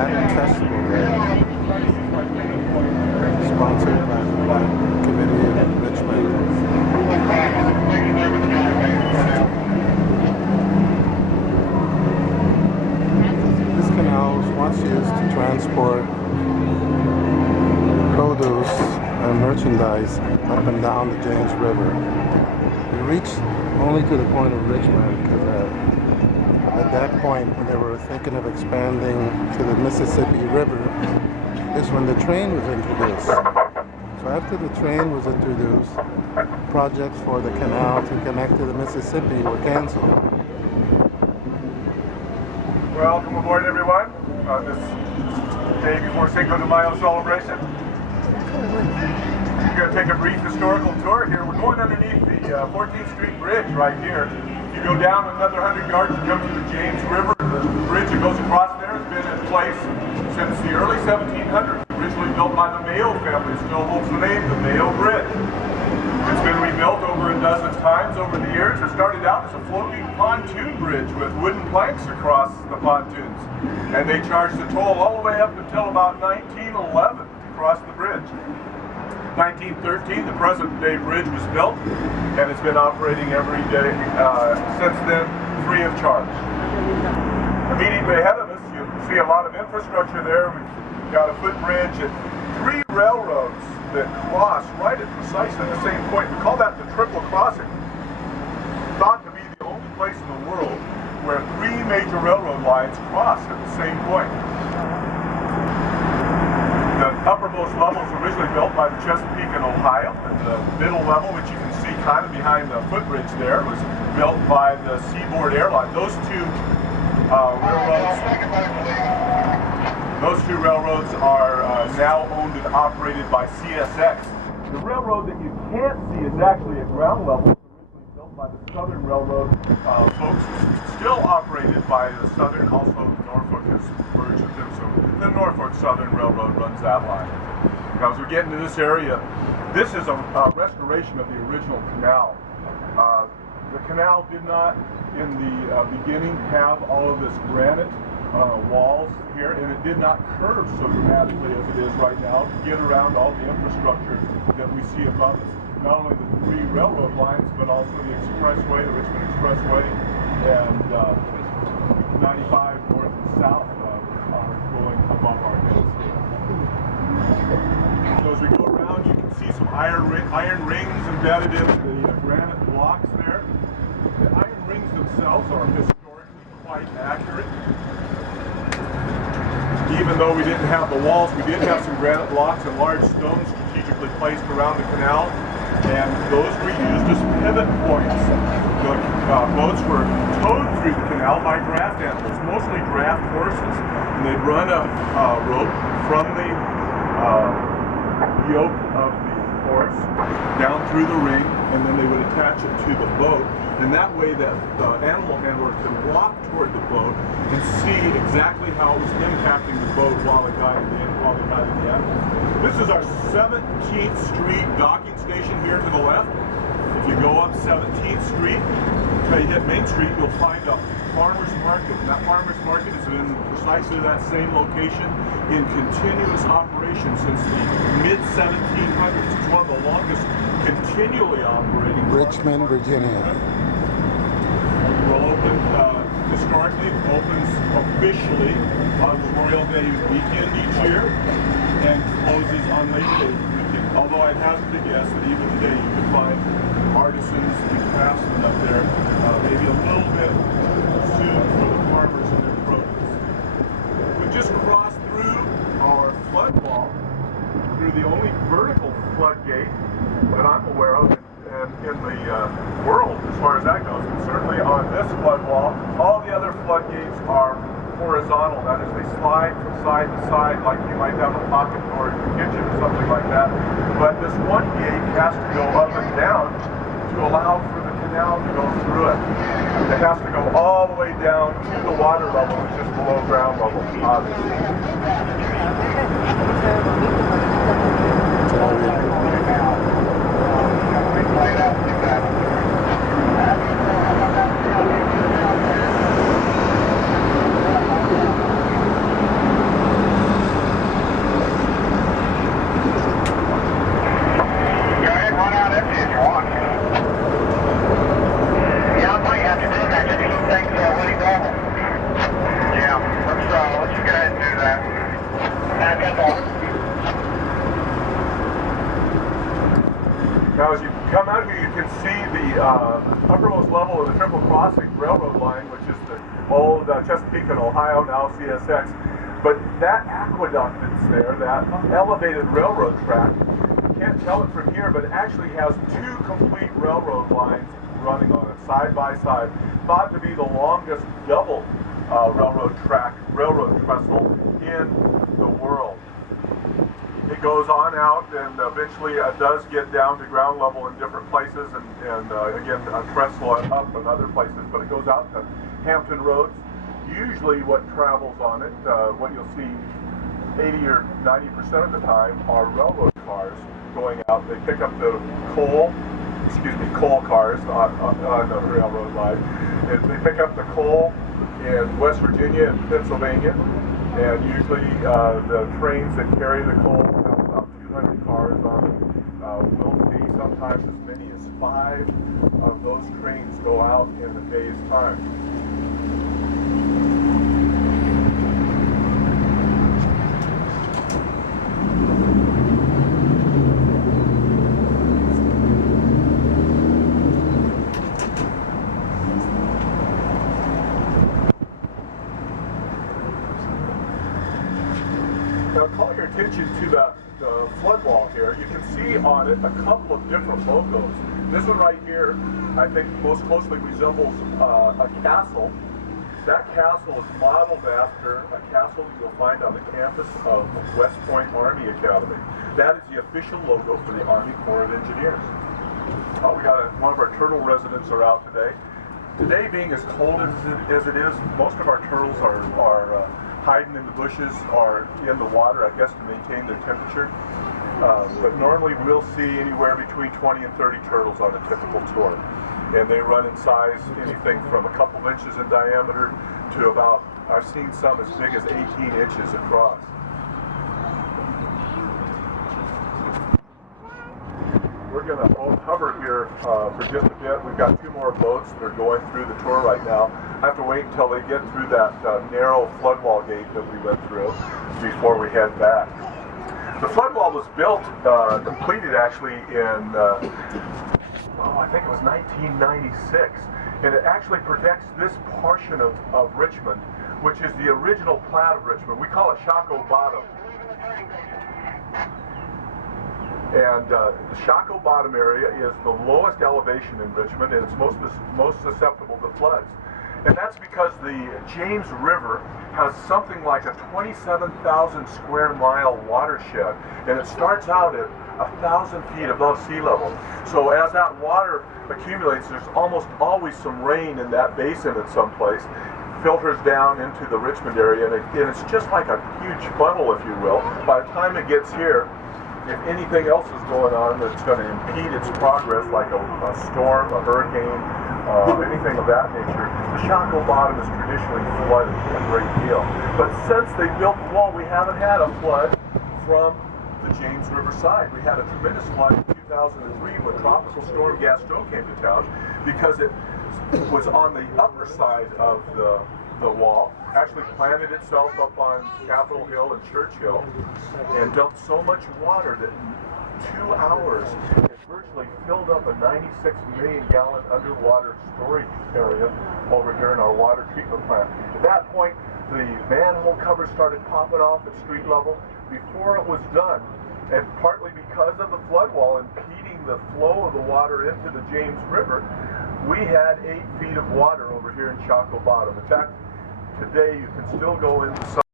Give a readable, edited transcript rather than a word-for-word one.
Latin festival there, sponsored by the Latin Committee in Richmond. This canal was once used to transport produce and merchandise up and down the James River. We reached only to the point of Richmond because at that point when they were thinking of expanding to the Mississippi River is when the train was introduced. So after the train was introduced, projects for the canal to connect to the Mississippi were canceled. Welcome aboard, everyone, on this day before Cinco de Mayo celebration. We're going to take a brief historical tour here. We're going underneath the 14th Street Bridge right here. If you go down another 100 yards, you come to the James River. The bridge that goes across there has been in place since the early 1700s. Originally built by the Mayo family. It still holds the name, the Mayo Bridge. It's been rebuilt over a dozen times over the years. It started out as a floating pontoon bridge with wooden planks across the pontoons. And they charged the toll all the way up until about 1911 to cross the bridge. 1913, the present-day bridge was built, and it's been operating every day since then, free of charge. Immediately ahead of us, you see a lot of infrastructure there. We've got a footbridge and 3 railroads that cross right at precisely the same point. We call that the triple crossing. Thought to be the only place in the world where 3 major railroad lines cross at the same point. The uppermost level was originally built by the Chesapeake and Ohio, and the middle level, which you can see kind of behind the footbridge there, was built by the Seaboard Airline. Those two railroads are now owned and operated by CSX. The railroad that you can't see is actually at ground level. Originally built by the Southern Railroad folks, still operated by the Southern, also Norfolk has merged with them, so the Norfolk Southern Railroad runs that line. Now as we get into this area, this is a restoration of the original canal. The canal did not, in the beginning, have all of this granite walls here, and it did not curve so dramatically as it is right now to get around all the infrastructure that we see above us. Not only the 3 railroad lines, but also the expressway, the Richmond Expressway, and 95 north and south are going above our heads here. So as we go around, you can see some iron rings embedded in the granite blocks there. The iron rings themselves are historically quite accurate. Even though we didn't have the walls, we did have some granite blocks and large stones strategically placed around the canal, and those were used as pivot points. The boats were towed through the canal by draft animals, mostly draft horses, and they'd run a rope from the yoke of the horse down through the ring, and then they would attach it to the boat. And that way that the animal handler could walk toward the boat and see exactly how it was impacting the boat while it guided the animal. This is our 17th Street docking station here to the left. If you go up 17th Street, until you hit Main Street, you'll find a farmer's market. And that farmer's market is in precisely that same location in continuous operation since the mid-1700s. It's one of the longest continually operating Richmond, Virginia. Will open, historically, opens officially on Memorial Day weekend each year and closes on Labor Day weekend. Although I'd hazard to guess that even today you could find artisans and craftsmen up there, maybe a little bit soon for the farmers and their produce. We just crossed through our flood wall, through the only vertical floodgate that I'm aware of in the world as far as that goes, and certainly on this flood wall. All the other floodgates are horizontal, that is, they slide from side to side like you might have a pocket door in your kitchen or something like that. But this one gate has to go up and down to allow for the canal to go through it. It has to go all the way down to the water level, which is below ground level, obviously. Now, as you come out here, you can see the uppermost level of the Triple Crossing Railroad line, which is the old Chesapeake and Ohio, now CSX. But that aqueduct that's there, that elevated railroad track, you can't tell it from here, but it actually has two complete railroad lines running on it, side by side. Thought to be the longest double railroad trestle in the world. It goes on out, and eventually it does get down to ground level in different places, and again, a trestle up in other places, but it goes out to Hampton Roads. Usually what travels on it, what you'll see 80 or 90% of the time are railroad cars going out. They pick up the coal cars on the railroad line. And they pick up the coal in West Virginia and Pennsylvania, and usually the trains that carry the coal have about 200 cars on them. We'll see sometimes as many as 5 of those trains go out in a day's time. Now, call your attention to the flood wall here. You can see on it a couple of different logos. This one right here, I think most closely resembles a castle. That castle is modeled after a castle you'll find on the campus of West Point Army Academy. That is the official logo for the Army Corps of Engineers. We got one of our turtle residents are out today. Today, being as cold as it is, most of our turtles are hiding in the bushes or in the water, I guess, to maintain their temperature. But normally we'll see anywhere between 20 and 30 turtles on a typical tour. And they run in size anything from a couple inches in diameter to about, I've seen some as big as 18 inches across. We're going to hover here for just a bit. We've got 2 more boats that are going through the tour right now. I have to wait until they get through that narrow flood wall gate that we went through before we head back. The flood wall was built, completed actually in, I think it was 1996. And it actually protects this portion of Richmond, which is the original plat of Richmond. We call it Shockoe Bottom. And the Shockoe Bottom area is the lowest elevation in Richmond, and it's most susceptible to floods. And that's because the James River has something like a 27,000 square mile watershed, and it starts out at 1,000 feet above sea level. So as that water accumulates, there's almost always some rain in that basin at some place, filters down into the Richmond area, and it's just like a huge funnel, if you will. By the time it gets here, if anything else is going on that's going to impede its progress, like a storm, a hurricane, anything of that nature, the Shockoe Bottom is traditionally flooded a great deal. But since they built the wall, we haven't had a flood from the James River side. We had a tremendous flood in 2003 when Tropical Storm Gaston came to town, because it was on the upper side of the wall, actually planted itself up on Capitol Hill and Church Hill, and dumped so much water that in 2 hours it virtually filled up a 96 million gallon underwater storage area over here in our water treatment plant. At that point, the manhole covers started popping off at street level before it was done, and partly because of the flood wall impeding the flow of the water into the James River, we had 8 feet of water over here in Shockoe Bottom. In fact, today you can still go into some